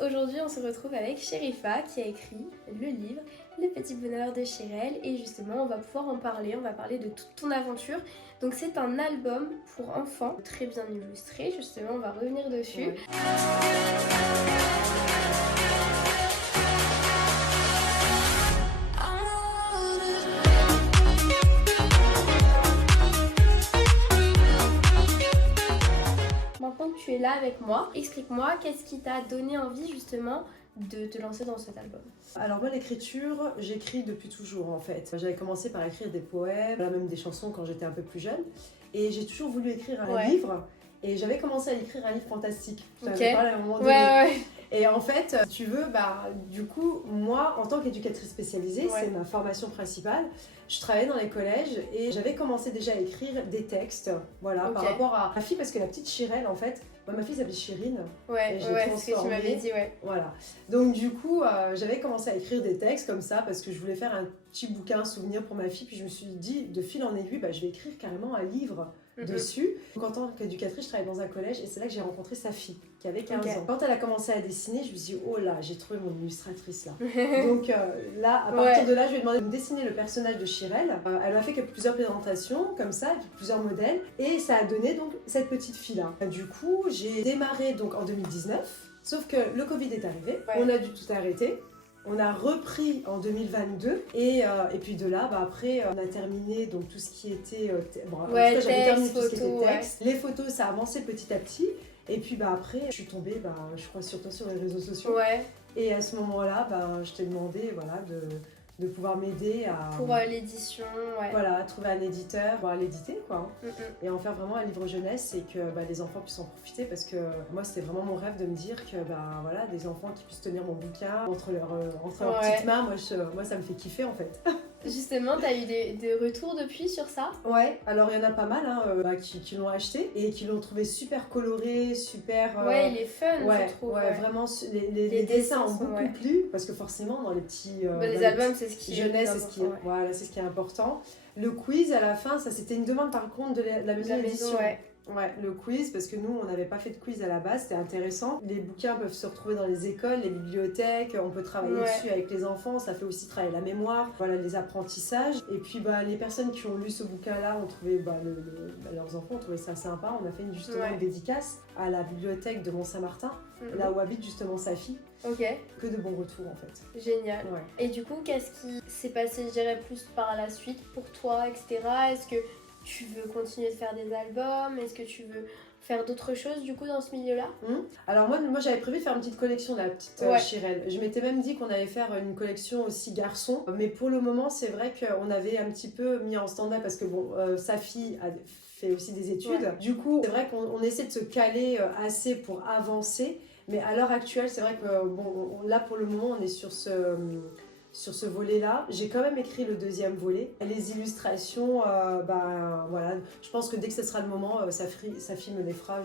aujourd'hui on se retrouve avec Sherifa qui a écrit le livre Le Petit Bonheur de Chirel et justement on va pouvoir en parler, on va parler de toute ton aventure. Donc c'est un album pour enfants très bien illustré, justement on va revenir dessus. Ouais. Maintenant que tu es là avec moi, explique-moi qu'est-ce qui t'a donné envie justement de te lancer dans cet album. Alors moi l'écriture, j'écris depuis toujours en fait. J'avais commencé par écrire des poèmes, même des chansons quand j'étais un peu plus jeune. Et j'ai toujours voulu écrire un livre. Et j'avais commencé à écrire un livre fantastique. J'en avais parlé à un moment donné. Et en fait, tu veux, du coup, moi, en tant qu'éducatrice spécialisée, c'est ma formation principale. Je travaillais dans les collèges et j'avais commencé déjà à écrire des textes, par rapport à ma fille, parce que la petite Chirel, en fait, moi, ma fille s'appelle Chirine. Et c'est ce que tu m'avais dit, Voilà. Donc du coup, j'avais commencé à écrire des textes comme ça, parce que je voulais faire un petit bouquin, un souvenir pour ma fille, puis je me suis dit, de fil en aiguille, je vais écrire carrément un livre dessus. Donc, en tant qu'éducatrice, je travaillais dans un collège et c'est là que j'ai rencontré sa fille qui avait 15 ans. Quand elle a commencé à dessiner, je me suis dit oh là, j'ai trouvé mon illustratrice là. Donc là, à partir de là, je lui ai demandé de me dessiner le personnage de Chirel. Elle m'a fait plusieurs présentations comme ça, plusieurs modèles et ça a donné donc cette petite fille là. Du coup, j'ai démarré donc en 2019, sauf que le Covid est arrivé, on a dû tout arrêter. On a repris en 2022 et puis de là, après, on a terminé donc tout ce qui était... en tout cas, j'avais terminé tout ce qui était texte. Les photos, ça a avancé petit à petit. Et puis après, je suis tombée, je crois, surtout sur les réseaux sociaux. Et à ce moment-là, je t'ai demandé de pouvoir m'aider à... Pour l'édition, Voilà, trouver un éditeur, pouvoir l'éditer, quoi. Et en faire vraiment un livre jeunesse et que les enfants puissent en profiter parce que moi, c'était vraiment mon rêve de me dire que, des enfants qui puissent tenir mon bouquin entre leurs petites mains, moi, ça me fait kiffer, en fait. Justement, t'as eu des retours depuis sur ça? Ouais, alors il y en a pas mal qui l'ont acheté et qui l'ont trouvé super coloré, super... il est fun, je trouve. Vraiment, les dessins ont beaucoup plu parce que forcément, dans les petits... les albums, c'est ce qui est jeunesse, c'est ce qui est important. Le quiz, à la fin, ça c'était une demande par contre de la maison d'édition. Ouais, le quiz, parce que nous, on n'avait pas fait de quiz à la base, c'était intéressant. Les bouquins peuvent se retrouver dans les écoles, les bibliothèques, on peut travailler dessus avec les enfants, ça fait aussi travailler la mémoire, les apprentissages. Et puis, les personnes qui ont lu ce bouquin-là ont trouvé, leurs enfants ont trouvé ça sympa. On a fait justement une dédicace à la bibliothèque de Mont-Saint-Martin, là où habite justement sa fille. Que de bons retours en fait. Génial. Et du coup, qu'est-ce qui s'est passé, je dirais, plus par la suite pour toi, etc. Est-ce que tu veux continuer de faire des albums? Est-ce que tu veux faire d'autres choses du coup dans ce milieu-là? Alors moi j'avais prévu de faire une petite collection de la petite Chirel. Je m'étais même dit qu'on allait faire une collection aussi garçon. Mais pour le moment, c'est vrai qu'on avait un petit peu mis en stand-by parce que sa fille a fait aussi des études. Du coup, c'est vrai qu'on essaie de se caler assez pour avancer. Mais à l'heure actuelle, c'est vrai que là pour le moment, on est sur ce volet-là. J'ai quand même écrit le deuxième volet. Les illustrations, je pense que dès que ce sera le moment, sa fille me les fera.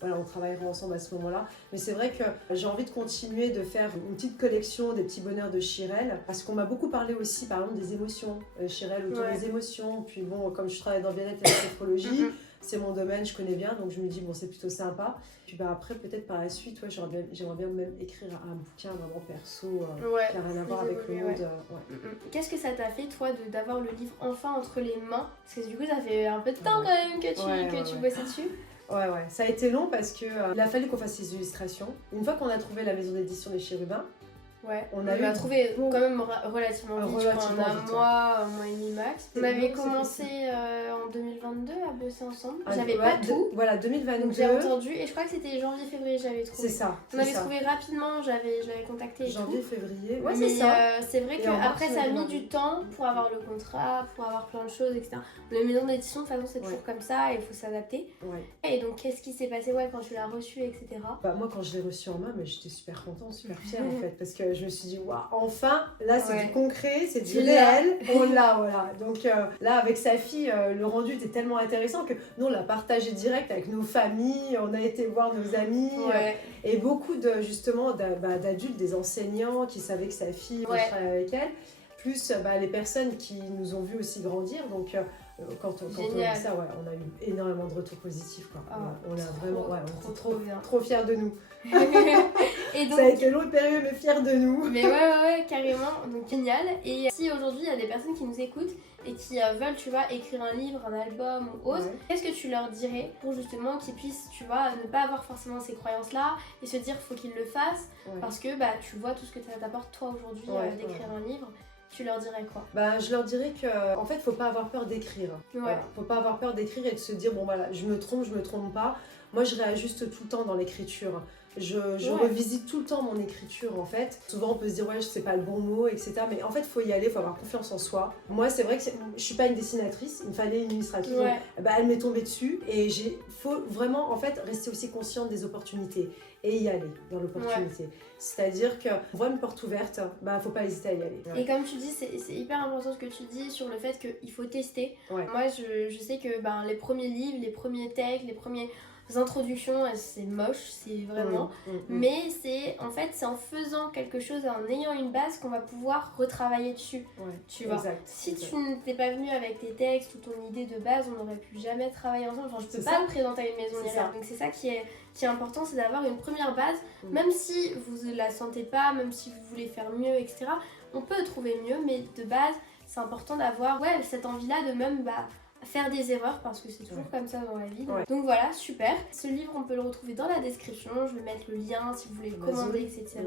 On travaillera ensemble à ce moment-là. Mais c'est vrai que j'ai envie de continuer de faire une petite collection des petits bonheurs de Chirel. Parce qu'on m'a beaucoup parlé aussi, par exemple, des émotions. Chirel autour des émotions. Puis comme je travaille dans le bien-être et la sophrologie, c'est mon domaine, je connais bien. Donc je me dis, c'est plutôt sympa. Puis après, peut-être par la suite, j'aimerais bien même écrire un bouquin vraiment perso qui n'a rien à voir avec le monde. Qu'est-ce que ça t'a fait, toi, d'avoir le livre enfin entre les mains? Parce que du coup, ça fait un peu de temps quand même que tu bossais dessus. Ouais, ça a été long parce qu'il a fallu qu'on fasse ces illustrations. Une fois qu'on a trouvé la maison d'édition des Chérubins, on a trouvé quand même relativement vite, un mois et demi max. On avait commencé en 2022 à bosser ensemble. J'avais pas tout. Voilà, 2022. Donc j'ai entendu et je crois que c'était janvier-février, j'avais trouvé. C'est ça. On avait trouvé rapidement, j'avais contacté. Janvier-février. Ouais, c'est ça. C'est vrai qu'après ça a mis du temps pour avoir le contrat, pour avoir plein de choses, etc. Les maisons d'édition, de toute façon, c'est toujours comme ça, il faut s'adapter. Et donc, qu'est-ce qui s'est passé quand tu l'as reçu, etc. Moi, quand je l'ai reçu en main, j'étais super contente, super fière en fait, parce que je me suis dit, enfin, là c'est du concret, c'est du réel, on l'a, voilà. Donc là, avec sa fille, le rendu était tellement intéressant que nous, on l'a partagé direct avec nos familles, on a été voir nos amis, et beaucoup d'adultes, des enseignants qui savaient que sa fille travaillait avec elle, plus les personnes qui nous ont vu aussi grandir, donc... Quand on a vu ça, on a eu énormément de retours positifs. On est vraiment trop fiers de nous. Et donc, ça a été long et périlleux, mais fiers de nous. mais ouais, carrément, donc génial. Et si aujourd'hui il y a des personnes qui nous écoutent et qui veulent, tu vois, écrire un livre, un album ou autre, qu'est-ce que tu leur dirais pour justement qu'ils puissent, tu vois, ne pas avoir forcément ces croyances-là et se dire faut qu'ils le fassent parce que bah tu vois tout ce que ça t'apporte toi aujourd'hui d'écrire un livre. Tu leur dirais quoi? Bah, je leur dirais que, en fait, faut pas avoir peur d'écrire. Voilà. Faut pas avoir peur d'écrire et de se dire, bon voilà, je me trompe pas. Moi, je réajuste tout le temps dans l'écriture. Je revisite tout le temps mon écriture, en fait. Souvent, on peut se dire, ouais, je sais pas le bon mot, etc. Mais en fait, faut y aller, faut avoir confiance en soi. Moi, c'est vrai que je suis pas une dessinatrice, il me fallait une illustratrice. Bah, elle m'est tombée dessus et faut vraiment, en fait, rester aussi consciente des opportunités et y aller dans l'opportunité. C'est-à-dire qu'on voit une porte ouverte, bah faut pas hésiter à y aller. Et comme tu dis, c'est hyper important ce que tu dis sur le fait qu'il faut tester. Moi, je sais que les premiers livres, les premiers textes, les premières introductions, c'est moche, c'est vraiment. Mais c'est en faisant quelque chose, en ayant une base qu'on va pouvoir retravailler dessus. Tu vois. Si tu n'étais pas venu avec tes textes ou ton idée de base, on n'aurait pu jamais travailler ensemble. Enfin, je peux pas me présenter à une maison littéraire. Donc c'est ça qui est important, c'est d'avoir une première base, même si vous ne la sentez pas, même si vous voulez faire mieux, etc. On peut trouver mieux, mais de base, c'est important d'avoir cette envie-là de même faire des erreurs, parce que c'est toujours comme ça dans la vie. Donc voilà, super. Ce livre, on peut le retrouver dans la description, je vais mettre le lien si vous voulez le commander, etc.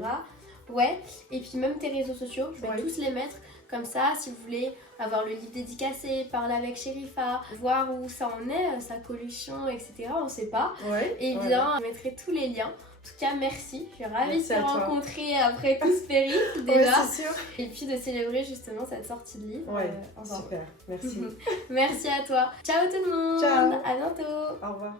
Et puis même tes réseaux sociaux, je vais tous les mettre. Comme ça, si vous voulez avoir le livre dédicacé, parler avec Sherifa, voir où ça en est, sa collection, etc. On sait pas. Et bien, je mettrai tous les liens. En tout cas, merci. Je suis ravie de te rencontrer après tout ce périple déjà. C'est sûr. Et puis de célébrer justement cette sortie de livre. Super, merci. Merci à toi. Ciao tout le monde. Ciao. À bientôt. Au revoir.